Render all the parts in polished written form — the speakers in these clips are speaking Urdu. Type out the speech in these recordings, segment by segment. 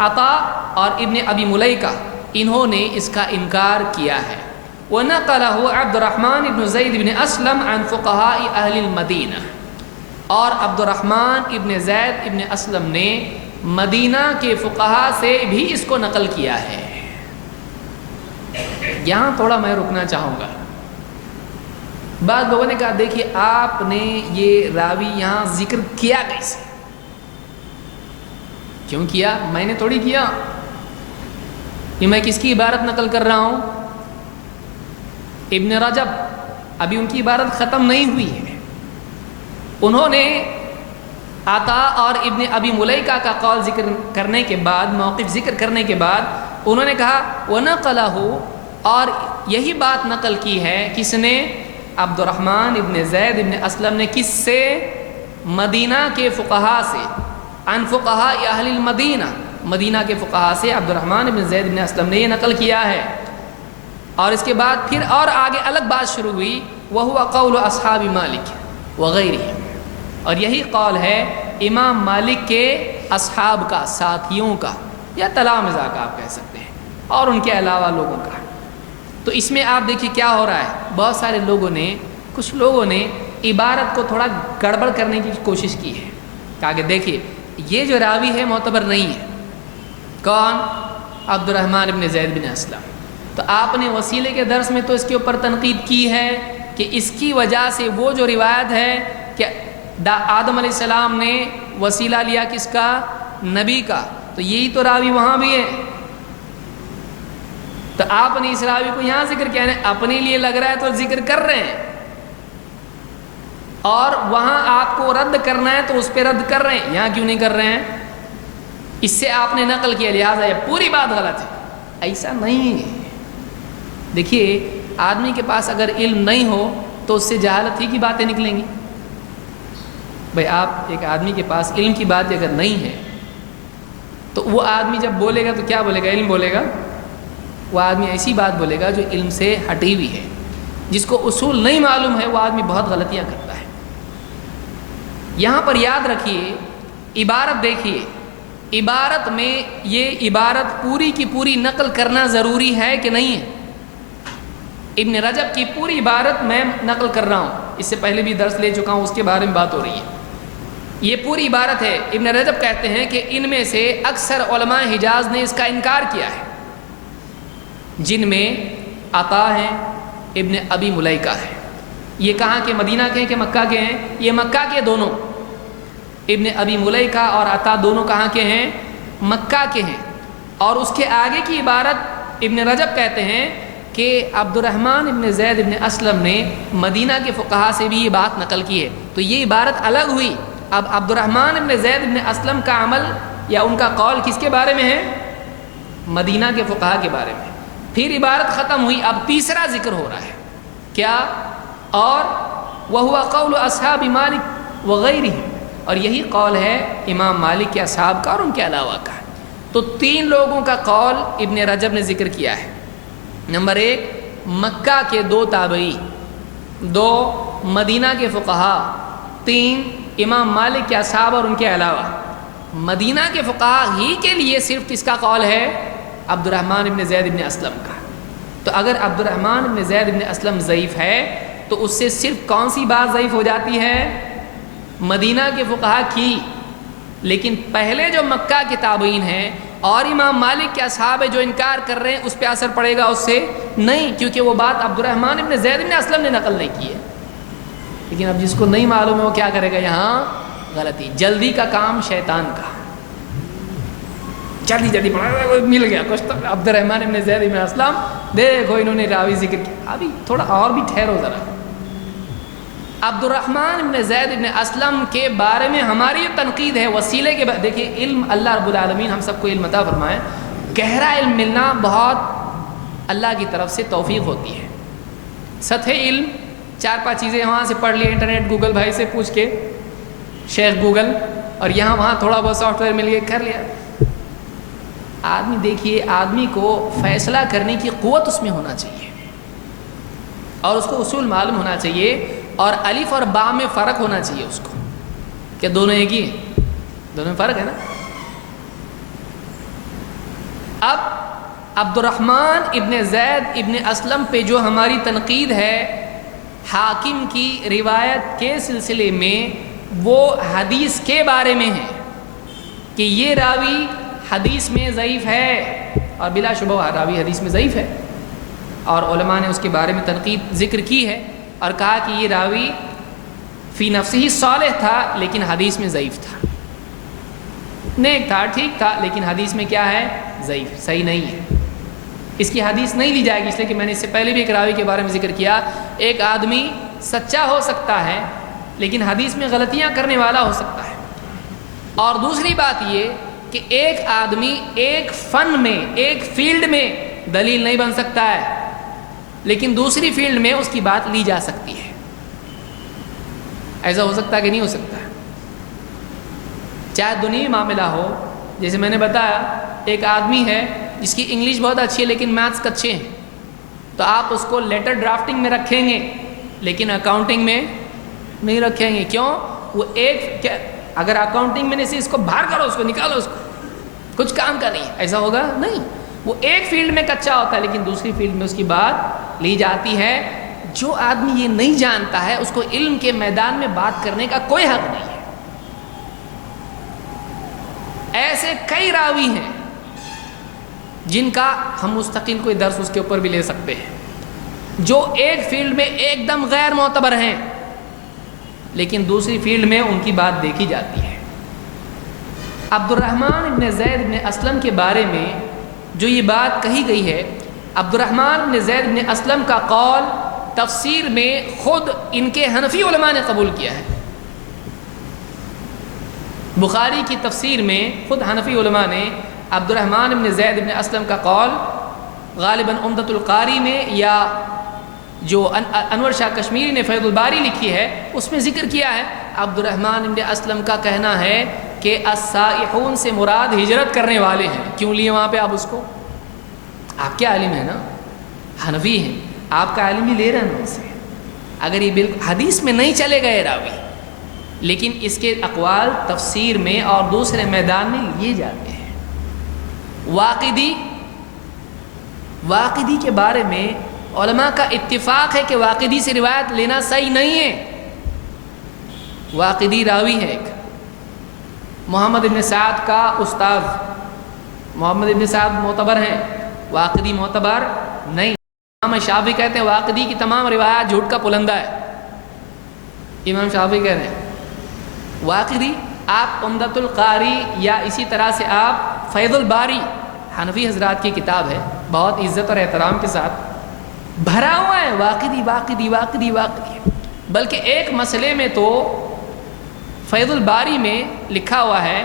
عطا اور ابن ابی ملیکہ انہوں نے اس کا انکار کیا ہے۔ وَنَقَلَهُ عبد الرحمن ابن زید ابن اسلم عن فقہاء اہل المدینہ، اور عبد الرحمن ابن زید ابن اسلم نے مدینہ کے فقہاء سے بھی اس کو نقل کیا ہے۔ یہاں تھوڑا میں رکنا چاہوں گا۔ بعض لوگوں نے کہا دیکھیے آپ نے یہ راوی یہاں ذکر کیا کیسے؟ کیوں کیا؟ میں نے تھوڑی کیا، یہ میں کس کی عبارت نقل کر رہا ہوں؟ ابن رجب، ابھی ان کی عبارت ختم نہیں ہوئی ہے۔ انہوں نے عطا اور ابن ابی ملیکہ کا قول ذکر کرنے کے بعد، موقف ذکر کرنے کے بعد انہوں نے کہا وَنَقَلَهُ، اور یہی بات نقل کی ہے کس نے؟ عبد الرحمن ابن زید ابن اسلم نے۔ کس سے؟ مدینہ کے فقہاء سے، عن فقہاء اہل المدینہ، مدینہ کے فقہاء سے عبد الرحمن ابن زید ابن اسلم نے یہ نقل کیا ہے۔ اور اس کے بعد پھر اور آگے الگ بات شروع ہوئی، وَهُوَ قَوْلُ أَصْحَابِ مالک وغیرہ، اور یہی قول ہے امام مالک کے اصحاب کا، ساتھیوں کا، یا تلامذہ کا آپ کہہ سکتے ہیں، اور ان کے علاوہ لوگوں کا۔ تو اس میں آپ دیکھیے کیا ہو رہا ہے، بہت سارے لوگوں نے، کچھ لوگوں نے عبارت کو تھوڑا گڑبڑ کرنے کی کوشش کی ہے، کہا کہ دیکھیے یہ جو راوی ہے معتبر نہیں ہے۔ کون؟ عبد الرحمن ابن زید بن اسلم۔ تو آپ نے وسیلے کے درس میں تو اس کے اوپر تنقید کی ہے کہ اس کی وجہ سے وہ جو روایت ہے کہ آدم علیہ السلام نے وسیلہ لیا کس کا؟ نبی کا، تو یہی تو راوی وہاں بھی ہے۔ تو آپ نے اس راوی کو یہاں ذکر کیا ہے، اپنے لیے لگ رہا ہے تو ذکر کر رہے ہیں، اور وہاں آپ کو رد کرنا ہے تو اس پہ رد کر رہے ہیں، یہاں کیوں نہیں کر رہے ہیں؟ اس سے آپ نے نقل کیا، لہٰذا یہ پوری بات غلط ہے۔ ایسا نہیں ہے۔ دیکھیے آدمی کے پاس اگر علم نہیں ہو تو اس سے جہالت ہی کی باتیں نکلیں گی۔ بھائی آپ ایک آدمی کے پاس علم کی بات اگر نہیں ہے تو وہ آدمی جب بولے گا تو کیا بولے گا؟ علم بولے گا؟ وہ آدمی ایسی بات بولے گا جو علم سے ہٹی ہوئی ہے۔ جس کو اصول نہیں معلوم ہے وہ آدمی بہت غلطیاں کرتا ہے۔ یہاں پر یاد رکھیے، عبارت دیکھیے، عبارت میں یہ عبارت پوری کی پوری نقل کرنا ضروری ہے کہ نہیں ہے؟ ابن رجب کی پوری عبارت میں نقل کر رہا ہوں، اس سے پہلے بھی درس لے چکا ہوں، اس کے بارے میں بات ہو رہی ہے۔ یہ پوری عبارت ہے۔ ابن رجب کہتے ہیں کہ ان میں سے اکثر علماء حجاز نے اس کا انکار کیا ہے، جن میں عطا ہیں، ابن ابی ملیکہ ہے۔ یہ کہاں کے؟ مدینہ کے ہیں کہ مکہ کے ہیں؟ یہ مکہ کے دونوں، ابن ابی ملیکہ اور عطا دونوں کہاں کے ہیں؟ مکہ کے ہیں۔ اور اس کے آگے کی عبارت ابن رجب کہتے ہیں کہ عبد الرحمن ابن زید ابن اسلم نے مدینہ کے فقہاء سے بھی یہ بات نقل کی ہے، تو یہ عبارت الگ ہوئی۔ اب عبد الرحمن ابن زید ابن اسلم کا عمل یا ان کا قول کس کے بارے میں ہے؟ مدینہ کے فقہاء کے بارے میں۔ پھر عبارت ختم ہوئی، اب تیسرا ذکر ہو رہا ہے کیا؟ اور وَهُوَ قَوْلُ أَصْحَابِ مالک وغیرہ، اور یہی قول ہے امام مالک کے اصحاب کا اور ان کے علاوہ کا۔ تو تین لوگوں کا قول ابن رجب نے ذکر کیا ہے۔ نمبر ایک، مکہ کے دو تابعی، دو مدینہ کے فقہاء، تین امام مالک کے اصحاب اور ان کے علاوہ۔ مدینہ کے فقہاء ہی کے لیے صرف کس کا قول ہے؟ عبد الرحمن ابن زید ابن اسلم کا۔ تو اگر عبد الرحمن ابن زید ابن اسلم ضعیف ہے تو اس سے صرف کون سی بات ضعیف ہو جاتی ہے؟ مدینہ کے فقہاء کی۔ لیکن پہلے جو مکہ کے تابعین ہیں اور امام مالک کے اصحاب جو انکار کر رہے ہیں اس پہ اثر پڑے گا؟ اس سے نہیں، کیونکہ وہ بات عبد الرحمن ابن زید ابن اسلم نے نقل نہیں کی ہے۔ لیکن اب جس کو نہیں معلوم ہے وہ کیا کرے گا؟ یہاں غلطی، جلدی کا کام شیطان کا، جلدی مل گیا کچھ تو عبد الرحمن ابن زید ابن اسلم، دیکھو انہوں نے راوی ذکر کیا، ابھی تھوڑا اور بھی ٹھہرو ذرا۔ عبد الرحمن ابن زید ابن اسلم کے بارے میں ہماری یہ تنقید ہے وسیلے کے بعد۔ دیکھیے علم، اللہ رب العالمین ہم سب کو علم عطا فرمائے، گہرا علم ملنا بہت اللہ کی طرف سے توفیق ہوتی ہے۔ سطح علم 4-5 چیزیں وہاں سے پڑھ لی، انٹرنیٹ، گوگل بھائی سے پوچھ کے، شیخ گوگل، اور یہاں وہاں تھوڑا بہت سافٹ ویئر مل گیا، کر لیا۔ آدمی دیکھیے، آدمی کو فیصلہ کرنے کی قوت اس میں ہونا چاہیے، اور اس کو اصول معلوم ہونا چاہیے، اور الف اور با میں فرق ہونا چاہیے اس کو، کہ دونوں ایک ہی ہیں، دونوں میں فرق ہے نا۔ اب عبد الرحمن ابن زید ابن اسلم پہ جو ہماری تنقید ہے حاکم کی روایت کے سلسلے میں، وہ حدیث کے بارے میں ہے کہ یہ راوی حدیث میں ضعیف ہے، اور بلا شبہ راوی حدیث میں ضعیف ہے، اور علماء نے اس کے بارے میں تنقید ذکر کی ہے اور کہا کہ یہ راوی فی نفسہ صالح تھا لیکن حدیث میں ضعیف تھا، نیک تھا، ٹھیک تھا، لیکن حدیث میں کیا ہے؟ ضعیف، صحیح نہیں ہے، اس کی حدیث نہیں لی جائے گی۔ اس لیے کہ میں نے اس سے پہلے بھی ایک راوی کے بارے میں ذکر کیا، ایک آدمی سچا ہو سکتا ہے لیکن حدیث میں غلطیاں کرنے والا ہو سکتا ہے۔ اور دوسری بات یہ کہ ایک آدمی ایک فن میں، ایک فیلڈ میں دلیل نہیں بن سکتا ہے لیکن دوسری فیلڈ میں اس کی بات لی جا سکتی ہے۔ ایسا ہو سکتا ہے کہ نہیں ہو سکتا؟ چاہے دنیوی معاملہ ہو، جیسے میں نے بتایا ایک آدمی ہے جس کی انگلش بہت اچھی ہے لیکن میتھس کچے ہیں، تو آپ اس کو لیٹر ڈرافٹنگ میں رکھیں گے لیکن اکاؤنٹنگ میں نہیں رکھیں گے۔ کیوں؟ وہ اگر اکاؤنٹنگ میں نہیں، اس کو باہر کرو، اس کو نکالو، اس کو کچھ کام کا نہیں، ایسا ہوگا نہیں۔ وہ ایک فیلڈ میں کچا ہوتا ہے لیکن دوسری فیلڈ میں اس کی بات لی جاتی ہے۔ جو آدمی یہ نہیں جانتا ہے اس کو علم کے میدان میں بات کرنے کا کوئی حق نہیں ہے۔ ایسے کئی راوی ہیں جن کا ہم مستقل کوئی درس اس کے اوپر بھی لے سکتے ہیں، جو ایک فیلڈ میں ایک دم غیر معتبر ہیں لیکن دوسری فیلڈ میں ان کی بات دیکھی جاتی ہے۔ عبد الرحمن ابن زید ابن اسلم کے بارے میں جو یہ بات کہی گئی ہے، عبد الرحمن ابن زید ابن اسلم کا قول تفسیر میں خود ان کے حنفی علماء نے قبول کیا ہے۔ بخاری کی تفسیر میں خود حنفی علماء نے عبد الرحمن ابن زید ابن اسلم کا قول غالباً عمدۃ القاری میں یا جو انور شاہ کشمیری نے فیض الباری لکھی ہے اس میں ذکر کیا ہے۔ عبد الرحمن ابن اسلم کا کہنا ہے کہ السائحون سے مراد ہجرت کرنے والے ہیں۔ کیوں لیے وہاں پہ آپ اس کو؟ آپ کے عالم ہیں نا، حنفی ہیں، آپ کا عالم ہی لے رہے ہیں ان سے۔ اگر یہ بالکل حدیث میں نہیں چلے گئے راوی، لیکن اس کے اقوال تفسیر میں اور دوسرے میدان میں لیے جاتے ہیں۔ واقدی کے بارے میں علماء کا اتفاق ہے کہ واقدی سے روایت لینا صحیح نہیں ہے۔ واقدی راوی ہے ایک، محمد ابن سعد کا استاد، محمد ابن سعد معتبر ہیں، واقدی معتبر نہیں۔ امام شافعی کہتے ہیں واقدی کی تمام روایات جھوٹ کا پلندہ ہے، امام شافعی کہہ رہے ہیں واقدی۔ آپ عمدۃ القاری یا اسی طرح سے آپ فیض الباری، حنفی حضرات کی کتاب ہے، بہت عزت اور احترام کے ساتھ بھرا ہوا ہے واقدی واقدی واقدی واقدی۔ بلکہ ایک مسئلے میں تو فیض الباری میں لکھا ہوا ہے،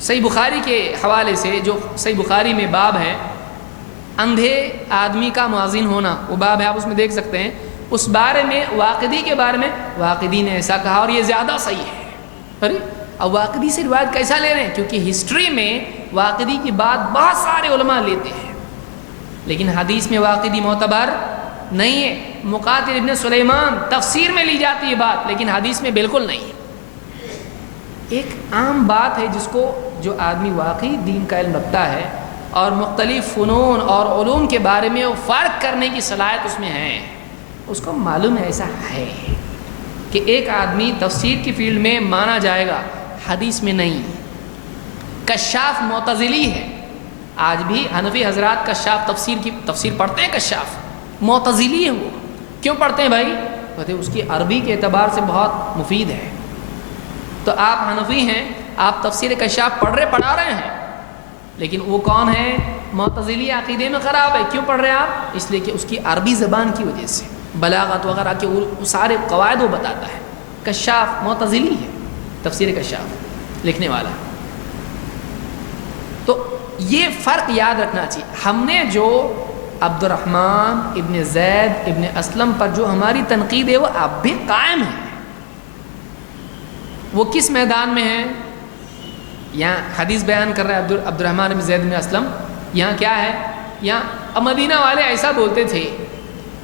صحیح بخاری کے حوالے سے، جو صحیح بخاری میں باب ہے اندھے آدمی کا مؤذن ہونا، وہ باب ہے، آپ اس میں دیکھ سکتے ہیں۔ اس بارے میں واقدی کے بارے میں واقدی نے ایسا کہا اور یہ زیادہ صحیح ہے۔ ارے اب واقدی سے روایت کیسا لے رہے ہیں؟ کیونکہ ہسٹری میں واقدی کی بات بہت سارے علماء لیتے ہیں لیکن حدیث میں واقدی معتبر نہیں ہے۔ مقاتل ابن سلیمان تفسیر میں لی جاتی ہے بات لیکن حدیث میں بالکل نہیں ہے۔ ایک عام بات ہے جس کو جو آدمی واقعی دین کا علم رکھتا ہے اور مختلف فنون اور علوم کے بارے میں وہ فرق کرنے کی صلاحیت اس میں ہے، اس کو معلوم ہے ایسا ہے کہ ایک آدمی تفسیر کی فیلڈ میں مانا جائے گا، حدیث میں نہیں۔ کشاف معتزلی ہے، آج بھی حنفی حضرات کشاف تفسیر پڑھتے ہیں، کشاف معتزلی ہے۔ وہ کیوں پڑھتے ہیں بھائی؟ کہتے ہیں اس کی عربی کے اعتبار سے بہت مفید ہے۔ تو آپ حنفی ہیں، آپ تفسیر کشاف پڑھا رہے ہیں لیکن وہ کون ہے؟ معتزلی عقیدے میں خراب ہے۔ کیوں پڑھ رہے ہیں آپ؟ اس لیے کہ اس کی عربی زبان کی وجہ سے، بلاغت وغیرہ کے سارے قواعد وہ بتاتا ہے۔ کشاف معتزلی ہے، تفسیر کشاف لکھنے والا۔ تو یہ فرق یاد رکھنا چاہیے۔ ہم نے جو عبد الرحمن ابن زید ابن اسلم پر جو ہماری تنقید ہے وہ اب بھی قائم ہے۔ وہ کس میدان میں ہے؟ یہاں حدیث بیان کر رہا ہے عبد الرحمن ابن زید ابن اسلم، یہاں کیا ہے؟ یہاں مدینہ والے ایسا بولتے تھے،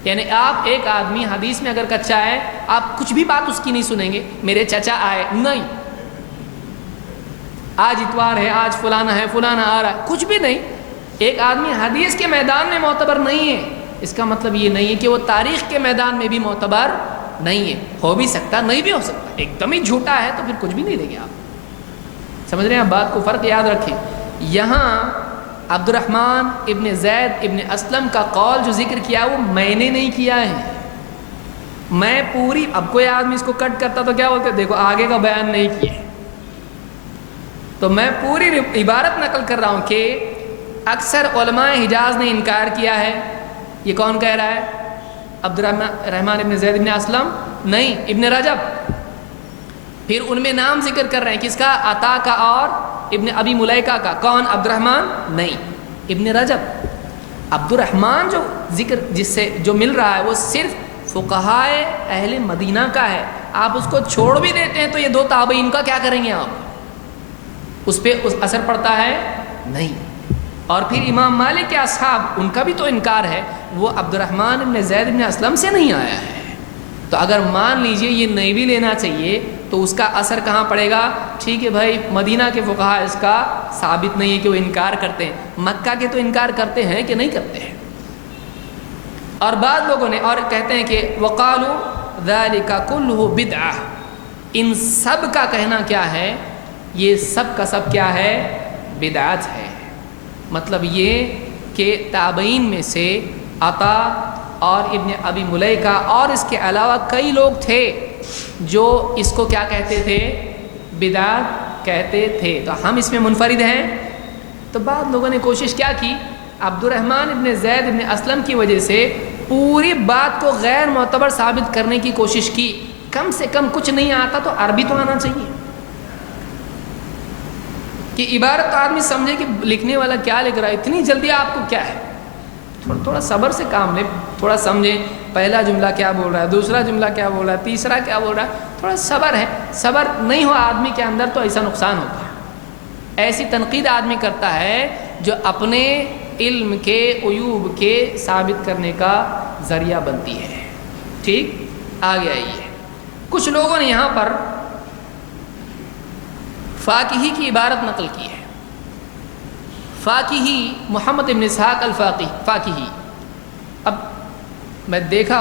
یعنی آپ ایک آدمی حدیث میں اگر کچا ہے آپ کچھ بھی بات اس کی نہیں سنیں گے، میرے چچا آئے نہیں، آج اتوار ہے، آج فلانا ہے، فلانا آ رہا ہے، کچھ بھی نہیں، ایک آدمی حدیث کے میدان میں معتبر نہیں ہے اس کا مطلب یہ نہیں ہے کہ وہ تاریخ کے میدان میں بھی معتبر نہیں ہے. ہو بھی سکتا, نہیں بھی ہو سکتا. ایک دم ہی جھوٹا ہے تو پھر کچھ بھی نہیں دیں گے آپ. سمجھ رہے ہیں آپ بات کو, فرق یاد رکھیں. یہاں عبد الرحمن ابن زید ابن اسلم کا قول جو ذکر کیا وہ میں نے نہیں کیا ہے. میں پوری, اب کوئی آدمی اس کو کٹ کرتا تو کیا بولتے, دیکھو آگے کا بیان نہیں کیا. تو میں پوری عبارت نقل کر رہا ہوں کہ اکثر علماء حجاز نے انکار کیا ہے. یہ کون کہہ رہا ہے؟ عبد الرحمن ابن زید ابن اسلم نہیں, ابن رجب. پھر ان میں نام ذکر کر رہے ہیں کس کا؟ عطا کا اور ابن ابی ملیکہ کا. کون؟ عبد الرحمن نہیں, ابن رجب. عبد الرحمن جو ذکر جس سے جو مل رہا ہے وہ صرف فقہائے اہل مدینہ کا ہے. آپ اس کو چھوڑ بھی دیتے ہیں تو یہ دو تابعین کا کیا کریں گے آپ؟ اس پہ اثر پڑتا ہے نہیں. اور پھر امام مالک کے اصحاب ان کا بھی تو انکار ہے, وہ عبد الرحمن ابن زید ابن اسلم سے نہیں آیا ہے. تو اگر مان لیجئے یہ نہیں بھی لینا چاہیے تو اس کا اثر کہاں پڑے گا؟ ٹھیک ہے بھائی, مدینہ کے فقہاء اس کا ثابت نہیں ہے کہ وہ انکار کرتے ہیں, مکہ کے تو انکار کرتے ہیں کہ نہیں کرتے ہیں. اور بعض لوگوں نے اور کہتے ہیں کہ وقالوا ذلك كله بدعہ. ان سب کا کہنا کیا ہے؟ یہ سب کا سب کیا ہے؟ بدعت ہے. مطلب یہ کہ تابعین میں سے عطا اور ابن ابی ملیکہ اور اس کے علاوہ کئی لوگ تھے جو اس کو کیا کہتے تھے؟ بدعت کہتے تھے. تو ہم اس میں منفرد ہیں. تو بعض لوگوں نے کوشش کیا کی, عبد الرحمن ابن زید ابن اسلم کی وجہ سے پوری بات کو غیر معتبر ثابت کرنے کی کوشش کی. کم سے کم کچھ نہیں آتا تو عربی تو آنا چاہیے کہ عبارت آدمی سمجھے کہ لکھنے والا کیا لکھ رہا ہے. اتنی جلدی آپ کو کیا ہے؟ تھوڑا صبر سے کام لیں, تھوڑا سمجھیں پہلا جملہ کیا بول رہا ہے, دوسرا جملہ کیا بول رہا ہے, تیسرا کیا بول رہا ہے. تھوڑا صبر ہے. صبر نہیں ہو آدمی کے اندر تو ایسا نقصان ہوتا ہے. ایسی تنقید آدمی کرتا ہے جو اپنے علم کے عیوب کے ثابت کرنے کا ذریعہ بنتی ہے. ٹھیک, آگے آئیے. کچھ لوگوں نے یہاں پر فاقہی کی عبارت نقل کی ہے. فاقہی محمد ابن اسحاق فاقہی. اب میں دیکھا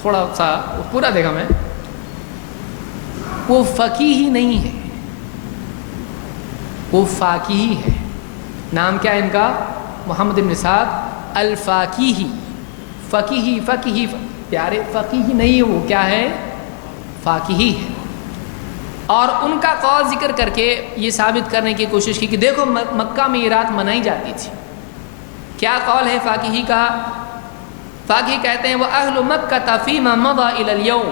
تھوڑا سا پورا دیکھا میں, وہ فقیہی نہیں ہے, وہ فاقہی ہے. نام کیا ہے ان کا؟ محمد ابن اسحاق الفاقیہی. فقیہی پیارے, فقیہی نہیں ہے, وہ کیا ہے؟ فاقہی ہے. اور ان کا قول ذکر کر کے یہ ثابت کرنے کی کوشش کی کہ دیکھو مکہ میں یہ رات منائی جاتی تھی. کیا قول ہے فاقہی کا؟ فاقہی کہتے ہیں وہ اہل مکہ فیما مضى الى اليوم,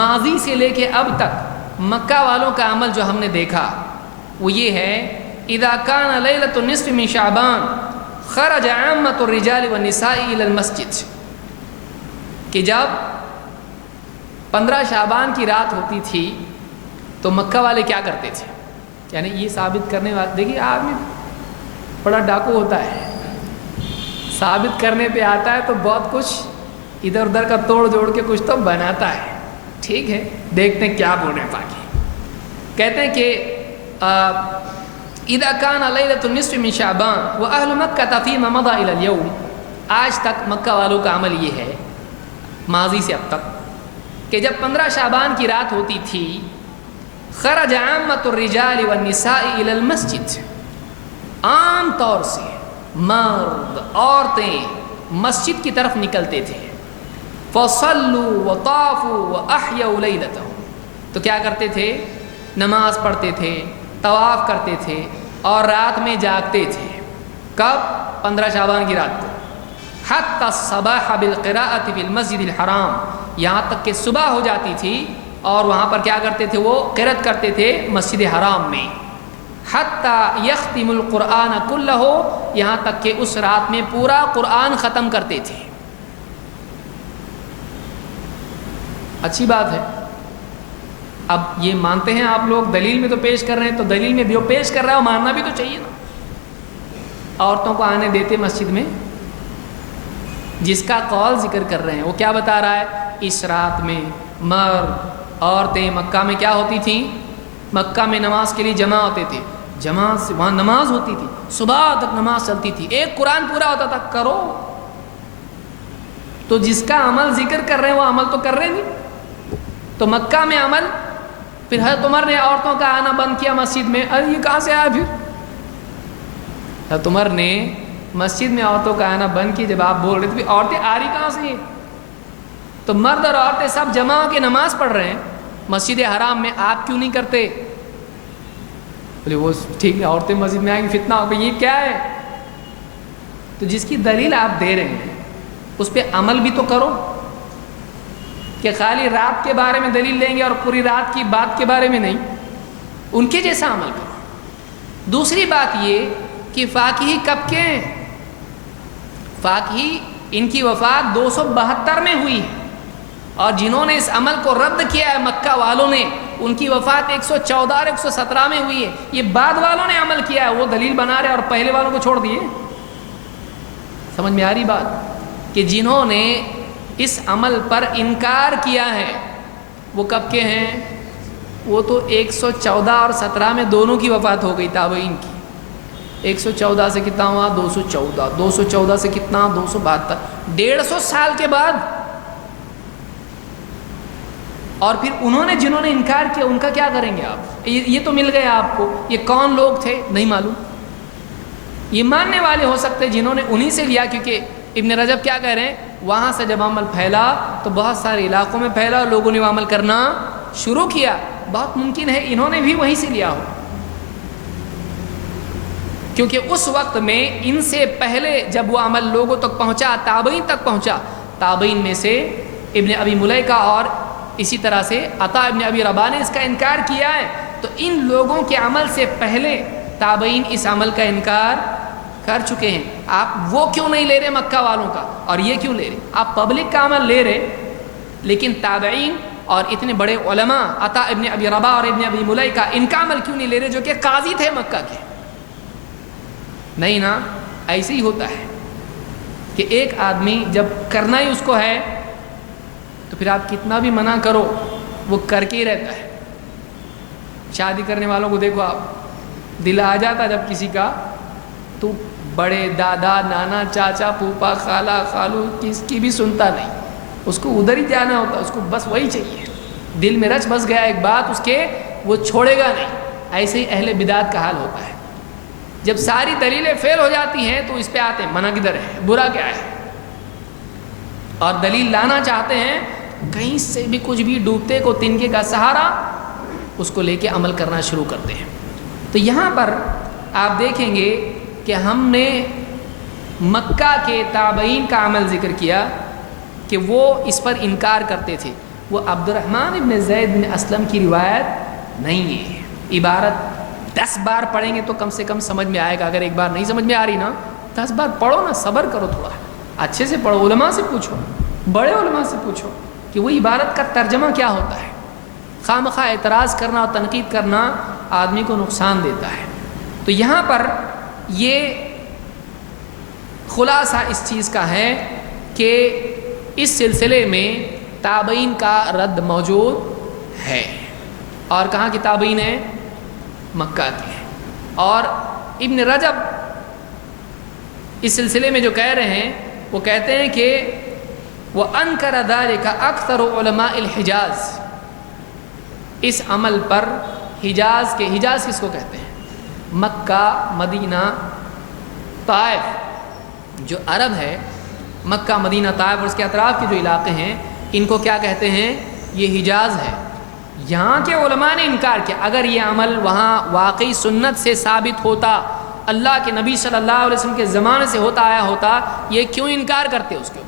ماضی سے لے کے اب تک مکہ والوں کا عمل جو ہم نے دیکھا وہ یہ ہے, اذا كان ليلة النصف من شعبان خرج عامة الرجال والنساء الى المسجد. کہ جب 15 شعبان کی رات ہوتی تھی تو مکہ والے کیا کرتے تھے؟ یعنی یہ ثابت کرنے والے, دیکھیے آدمی بڑا ڈاکو ہوتا ہے, ثابت کرنے پہ آتا ہے تو بہت کچھ ادھر ادھر کا توڑ جوڑ کے کچھ تو بناتا ہے. ٹھیک ہے, دیکھتے ہیں کیا بول رہے ہیں باقی. کہتے ہیں کہ اذا كان ليلة النصف من شعبان واهل مكة فيما مضى الى اليوم, آج تک مکہ والوں کا عمل یہ ہے ماضی سے اب تک کہ جب 15 شعبان کی رات ہوتی تھی خرج عامة الرجال والنساء الى المسجد, عام طور سے مرد عورتیں مسجد کی طرف نکلتے تھے. فصلوا وطافوا واحيوا ليلتهم, تو کیا کرتے تھے؟ نماز پڑھتے تھے, طواف کرتے تھے اور رات میں جاگتے تھے. کب؟ 15 شعبان کی رات کو. حتى الصباح بالقراءة في المسجد الحرام, یہاں تک کہ صبح ہو جاتی تھی اور وہاں پر کیا کرتے تھے؟ وہ قرأت کرتے تھے مسجد حرام میں. حتى يختم القرآن كله, یہاں تک کہ اس رات میں پورا قرآن ختم کرتے تھے. اچھی بات ہے. اب یہ مانتے ہیں آپ لوگ, دلیل میں تو پیش کر رہے ہیں, تو دلیل میں جو پیش کر رہا ہے وہ ماننا بھی تو چاہیے نا. عورتوں کو آنے دیتے مسجد میں, جس کا قول ذکر کر رہے ہیں وہ کیا بتا رہا ہے؟ اس رات میں مرد عورتیں مکہ میں کیا ہوتی تھیں؟ مکہ میں نماز کے لیے جمع ہوتے تھے. جماعت سے وہاں نماز ہوتی تھی، صبح تک نماز چلتی تھی، ایک قرآن پورا ہوتا تھا. کرو تو جس کا عمل ذکر کر رہے ہیں وہ عمل تو کر رہے نہیں. تو مکہ میں عمل، پھر حضرت عمر نے عورتوں کا آنا بند کیا مسجد میں. ارے یہ کہاں سے آیا؟ پھر حضرت عمر نے مسجد میں عورتوں کا آنا بند کیا. جب آپ بول رہے تھے عورتیں آ رہی کہاں سے؟ تو مرد اور عورتیں سب جمع ہو کے نماز پڑھ رہے ہیں مسجد حرام میں، آپ کیوں نہیں کرتے؟ بولے وہ ٹھیک ہے عورتیں مسجد میں آئیں گی فتنہ ہوگا، یہ کیا ہے؟ تو جس کی دلیل آپ دے رہے ہیں اس پہ عمل بھی تو کرو، کہ خالی رات کے بارے میں دلیل لیں گے اور پوری رات کی بات کے بارے میں نہیں. ان کے جیسا عمل کرو. دوسری بات یہ کہ فاقہی کب کے ہیں؟ فاقہی ان کی وفات 272 میں ہوئی ہے، اور جنہوں نے اس عمل کو رد کیا ہے مکہ والوں نے، ان کی وفات 114 اور 117 میں ہوئی ہے. یہ بعد والوں نے عمل کیا ہے، وہ دلیل بنا رہے اور پہلے والوں کو چھوڑ دیے. سمجھ میں آ رہی بات؟ کہ جنہوں نے اس عمل پر انکار کیا ہے وہ کب کے ہیں؟ وہ تو 114 اور 17 میں دونوں کی وفات ہو گئی تابعین کی. 114 سے کتنا ہوا؟ 214. 214 سے کتنا؟ 272. 150 سال کے بعد. اور پھر انہوں نے جنہوں نے انکار کیا ان کا کیا کریں گے آپ؟ یہ تو مل گیا آپ کو. یہ کون لوگ تھے نہیں معلوم. یہ ماننے والے ہو سکتے جنہوں نے انہی سے لیا، کیونکہ ابن رجب کیا کہہ رہے ہیں، وہاں سے جب عمل پھیلا تو بہت سارے علاقوں میں پھیلا اور لوگوں نے وہ عمل کرنا شروع کیا. بہت ممکن ہے انہوں نے بھی وہیں سے لیا ہو، کیونکہ اس وقت میں ان سے پہلے جب وہ عمل لوگوں تک پہنچا، تابعین تک پہنچا، تابعین میں سے ابن ابی ملیکہ اور اسی طرح سے عطا ابن ابی رباح نے اس کا انکار کیا ہے. تو ان لوگوں کے عمل سے پہلے تابعین اس عمل کا انکار کر چکے ہیں. آپ وہ کیوں نہیں لے رہے مکہ والوں کا، اور یہ کیوں لے رہے؟ آپ پبلک کا عمل لے رہے، لیکن تابعین اور اتنے بڑے علماء عطا ابن ابی رباح اور ابن ابی ملیکہ ان کا عمل کیوں نہیں لے رہے، جو کہ قاضی تھے مکہ کے؟ نہیں نا. ایسے ہی ہوتا ہے کہ ایک آدمی جب کرنا ہی اس کو ہے تو پھر آپ کتنا بھی منع کرو وہ کر کے ہی رہتا ہے. شادی کرنے والوں کو دیکھو آپ، دل آ جاتا جب کسی کا تو بڑے دادا نانا چاچا پھوپھا خالہ خالو کس کی بھی سنتا نہیں، اس کو ادھر ہی جانا ہوتا، اس کو بس وہی چاہیے. دل میں رچ بس گیا ایک بات اس کے، وہ چھوڑے گا نہیں. ایسے ہی اہل بدعت کا حال ہوتا ہے. جب ساری دلیلیں فیل ہو جاتی ہیں تو اس پہ آتے ہیں منع کدھر ہے، برا کیا ہے، اور دلیل لانا چاہتے ہیں کہیں سے بھی کچھ بھی، ڈوبتے کو تنکے کا سہارا، اس کو لے کے عمل کرنا شروع کرتے ہیں. تو یہاں پر آپ دیکھیں گے کہ ہم نے مکہ کے تابعین کا عمل ذکر کیا کہ وہ اس پر انکار کرتے تھے. وہ عبد الرحمن ابن زید بن اسلم کی روایت نہیں ہے. عبارت 10 بار پڑھیں گے تو کم سے کم سمجھ میں آئے گا. اگر ایک بار نہیں سمجھ میں آ رہی نا، 10 بار پڑھو نا، صبر کرو، تھوڑا اچھے سے پڑھو، علماء سے پوچھو، بڑے علماء سے پوچھو کہ وہ عبارت کا ترجمہ کیا ہوتا ہے. خواہ مخواہ اعتراض کرنا اور تنقید کرنا آدمی کو نقصان دیتا ہے. تو یہاں پر یہ خلاصہ اس چیز کا ہے کہ اس سلسلے میں تابعین کا رد موجود ہے. اور کہاں کی تابعین ہے؟ مکہ کی ہے. اور ابن رجب اس سلسلے میں جو کہہ رہے ہیں وہ کہتے ہیں کہ وہ انکر ذالک اکثر علماء الحجاز، اس عمل پر حجاز کے، حجاز کس کو کہتے ہیں؟ مکہ، مدینہ، طائف، جو عرب ہے، مکہ، مدینہ، طائف اور اس کے اطراف کے جو علاقے ہیں، ان کو کیا کہتے ہیں؟ یہ حجاز ہے. یہاں کے علماء نے انکار کیا. اگر یہ عمل وہاں واقعی سنت سے ثابت ہوتا، اللہ کے نبی صلی اللہ علیہ وسلم کے زمانے سے ہوتا آیا ہوتا، یہ کیوں انکار کرتے اس کے اوپر؟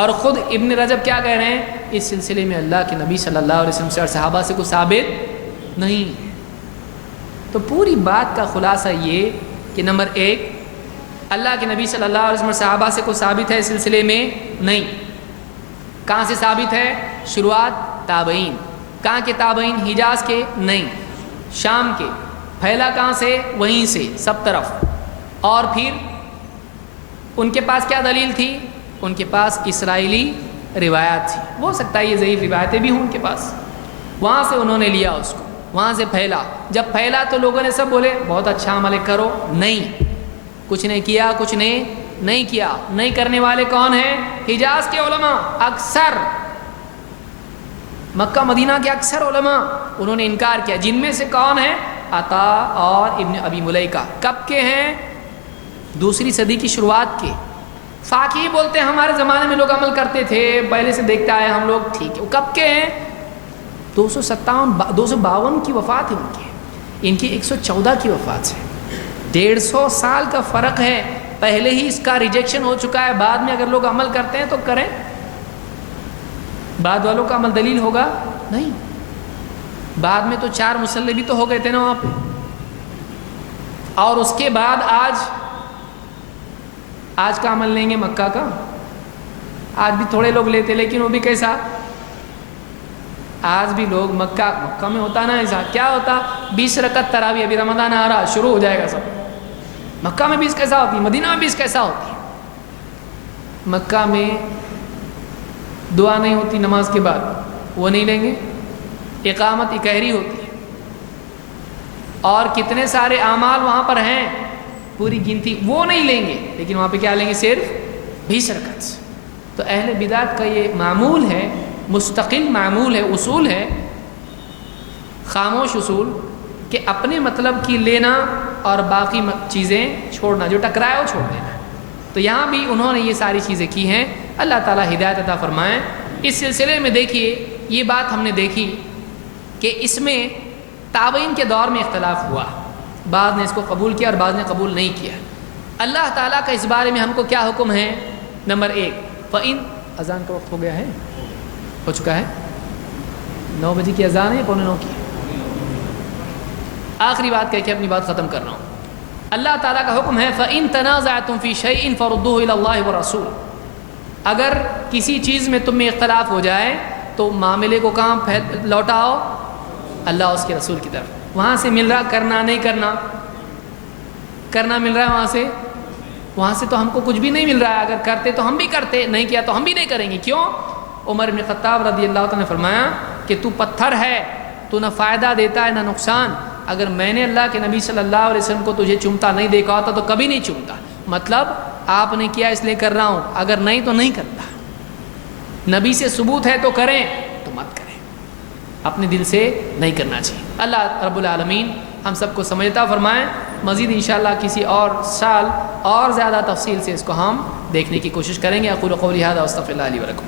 اور خود ابن رجب کیا کہہ رہے ہیں؟ اس سلسلے میں اللہ کے نبی صلی اللہ علیہ وسلم سے اور صحابہ سے کوئی ثابت نہیں. تو پوری بات کا خلاصہ یہ کہ نمبر 1، اللہ کے نبی صلی اللہ علیہ وسلم اور صحابہ سے کوئی ثابت ہے اس سلسلے میں؟ نہیں. کہاں سے ثابت ہے؟ شروعات تابعین. کہاں کے تابعین؟ حجاز کے؟ نہیں، شام کے. پھیلا کہاں سے؟ وہیں سے، سب طرف. اور پھر ان کے پاس کیا دلیل تھی؟ ان کے پاس اسرائیلی روایات تھی. ہو سکتا ہے یہ ضعیف روایتیں بھی ہوں ان کے پاس، وہاں سے انہوں نے لیا اس کو. وہاں سے پھیلا. جب پھیلا تو لوگوں نے سب بولے بہت اچھا عمل ہے کرو. نہیں، کچھ نہیں کیا، کچھ نے نہیں کیا. نہیں کرنے والے کون ہیں؟ حجاز کے علماء. اکثر مکہ مدینہ کے اکثر علماء انہوں نے انکار کیا. جن میں سے کون ہے؟ عطا اور ابن ابی ملیکہ. کب کے ہیں؟ دوسری صدی کی شروعات کے. فاقی بولتے ہیں ہمارے زمانے میں لوگ عمل کرتے تھے، پہلے سے دیکھتے آئے ہم لوگ. ٹھیک ہے، وہ کب کے ہیں؟ 252 کی وفات ہے ان کی. ان کی 114 کی وفات ہے. 150 سال کا فرق ہے. پہلے ہی اس کا ریجیکشن ہو چکا ہے. بعد میں اگر لوگ عمل کرتے ہیں تو کریں. بعد والوں کا عمل دلیل ہوگا نہیں. بعد میں تو 4 مسلح بھی تو ہو گئے تھے نا وہاں پہ. اور اس کے بعد آج کا عمل لیں گے مکہ کا. آج بھی تھوڑے لوگ لیتے، لیکن وہ بھی کیسا؟ آج بھی لوگ مکہ میں ہوتا نا ایسا. کیا ہوتا؟ 20 رکعت تراویح. ابھی رمضان آ رہا، شروع ہو جائے گا سب. مکہ میں 20 کیسا ہوتی؟ مدینہ میں 20 کیسا ہوتی؟ مکہ میں دعا نہیں ہوتی نماز کے بعد، وہ نہیں لیں گے. اقامت اکہری ہوتی ہے. اور کتنے سارے اعمال وہاں پر ہیں، پوری گنتی وہ نہیں لیں گے. لیکن وہاں پہ کیا لیں گے؟ صرف 20 رکعت. تو اہل بدعت کا یہ معمول ہے، مستقل معمول ہے، اصول ہے، خاموش اصول، کہ اپنے مطلب کی لینا اور باقی چیزیں چھوڑنا، جو ٹکرائے وہ چھوڑ دینا. تو یہاں بھی انہوں نے یہ ساری چیزیں کی ہیں. اللہ تعالیٰ ہدایت عطا فرمائیں. اس سلسلے میں دیکھیے، یہ بات ہم نے دیکھی کہ اس میں تابعین کے دور میں اختلاف ہوا. بعض نے اس کو قبول کیا اور بعض نے قبول نہیں کیا. اللہ تعالیٰ کا اس بارے میں ہم کو کیا حکم ہے؟ نمبر 1، فَإِن اذان کا وقت ہو گیا ہے، ہو چکا ہے. 9 بجے کی اذان ہے، 8:45 کی. آخری بات کہہ کے اپنی بات ختم کر رہا ہوں. اللہ تعالیٰ کا حکم ہے فَإِن تَنَازَعْتُمْ فِي شَيْءٍ فَرُدُّوهُ إِلَى اللَّهِ وَالرَّسُولِ. اگر کسی چیز میں تم میں اختلاف ہو جائے تو معاملے کو کہاں لوٹاؤ؟ اللہ اس کے رسول کی طرف. وہاں سے مل رہا کرنا، نہیں کرنا مل رہا ہے وہاں سے تو ہم کو کچھ بھی نہیں مل رہا ہے. اگر کرتے تو ہم بھی کرتے، نہیں کیا تو ہم بھی نہیں کریں گے. کیوں؟ عمر بن خطاب رضی اللہ عنہ نے فرمایا کہ تو پتھر ہے، تو نہ فائدہ دیتا ہے نہ نقصان. اگر میں نے اللہ کے نبی صلی اللہ علیہ وسلم کو تجھے چومتا نہیں دیکھا ہوتا تو کبھی نہیں چومتا. مطلب آپ نے کیا اس لیے کر رہا ہوں، اگر نہیں تو نہیں کرتا. نبی سے ثبوت ہے تو کریں، تو مت کریں. اپنے دل سے نہیں کرنا چاہیے. اللہ رب العالمین ہم سب کو سمجھتا فرمائیں. مزید انشاءاللہ کسی اور سال اور زیادہ تفصیل سے اس کو ہم دیکھنے کی کوشش کریں گے. اقول قولی ھذا واستغفر اللہ لی ولکم.